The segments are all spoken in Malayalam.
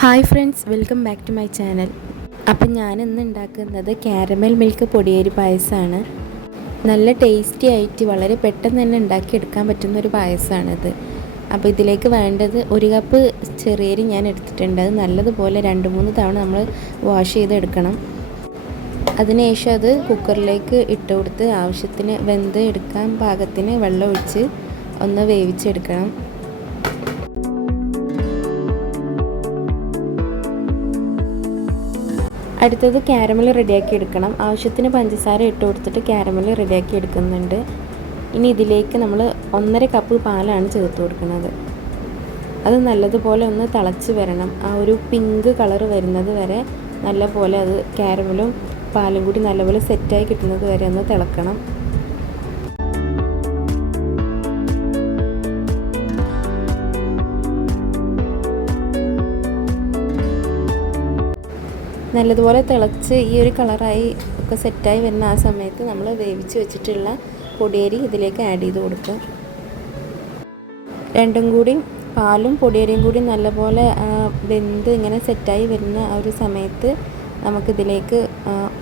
Hi friends, welcome back to my channel. Appam ഞാനിന്ന് ഉണ്ടാക്കുന്നത് കാരമൽ മിൽക്ക് പൊടിയേരി പായസമാണ്. നല്ല ടേസ്റ്റി ആയിട്ട് വളരെ പെട്ടെന്ന് തന്നെ ഉണ്ടാക്കിയെടുക്കാൻ പറ്റുന്നൊരു പായസമാണിത്. അപ്പോൾ ഇതിലേക്ക് വേണ്ടത് 1 കപ്പ് ചെറിയരി ഞാൻ എടുത്തിട്ടുണ്ട്. അത് നല്ലതുപോലെ 2-3 തവണ നമ്മൾ വാഷ് ചെയ്തെടുക്കണം. അതിനുശേഷം അത് കുക്കറിലേക്ക് ഇട്ട് കൊടുത്ത് ആവശ്യത്തിന് വെന്ത് എടുക്കാൻ പാകത്തിന് വെള്ളം ഒഴിച്ച് ഒന്ന് വേവിച്ചെടുക്കണം. അടുത്തത് കാരമൽ റെഡിയാക്കി എടുക്കണം. ആവശ്യത്തിന് പഞ്ചസാര ഇട്ട് കൊടുത്തിട്ട് കാരമൽ റെഡിയാക്കി എടുക്കുന്നുണ്ട്. ഇനി ഇതിലേക്ക് നമ്മൾ 1.5 കപ്പ് പാലാണ് ചേർത്ത് കൊടുക്കുന്നത്. അത് നല്ലതുപോലെ ഒന്ന് തിളച്ച് വരണം. ആ ഒരു പിങ്ക് കളർ വരുന്നത് വരെ നല്ലപോലെ അത് കാരമലും പാലും കൂടി നല്ലപോലെ സെറ്റായി കിട്ടുന്നത് വരെ ഒന്ന് തിളക്കണം. നല്ലതുപോലെ തിളച്ച് ഈ ഒരു കളറായി ഒക്കെ സെറ്റായി വരുന്ന ആ സമയത്ത് നമ്മൾ വേവിച്ച് വെച്ചിട്ടുള്ള പൊടിയരി ഇതിലേക്ക് ആഡ് ചെയ്ത് കൊടുക്കുക. രണ്ടും കൂടി പാലും പൊടിയരിയും കൂടി നല്ലപോലെ വെന്ത് ഇങ്ങനെ സെറ്റായി വരുന്ന ആ ഒരു സമയത്ത് നമുക്കിതിലേക്ക്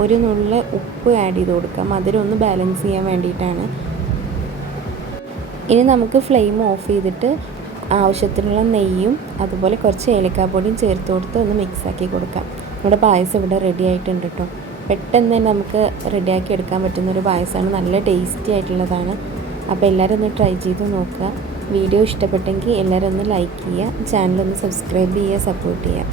ഒരു നുള്ള് ഉപ്പ് ആഡ് ചെയ്ത് കൊടുക്കാം. മധുരം ഒന്ന് ബാലൻസ് ചെയ്യാൻ വേണ്ടിയിട്ടാണ്. ഇനി നമുക്ക് ഫ്ലെയിം ഓഫ് ചെയ്തിട്ട് ആവശ്യത്തിനുള്ള നെയ്യും അതുപോലെ കുറച്ച് ഏലക്കാപ്പൊടിയും ചേർത്ത് കൊടുത്ത് ഒന്ന് മിക്സാക്കി കൊടുക്കാം. നമ്മുടെ പായസം ഇവിടെ റെഡി ആയിട്ടുണ്ട് കേട്ടോ. പെട്ടെന്ന് തന്നെ നമുക്ക് റെഡിയാക്കി എടുക്കാൻ പറ്റുന്നൊരു പായസമാണ്. നല്ല ടേസ്റ്റി ആയിട്ടുള്ളതാണ്. അപ്പോൾ എല്ലാവരും ഒന്ന് ട്രൈ ചെയ്ത് നോക്കുക. വീഡിയോ ഇഷ്ടപ്പെട്ടെങ്കിൽ എല്ലാവരും ഒന്ന് ലൈക്ക് ചെയ്യുക, ചാനലൊന്ന് സബ്സ്ക്രൈബ് ചെയ്യുക, സപ്പോർട്ട് ചെയ്യുക.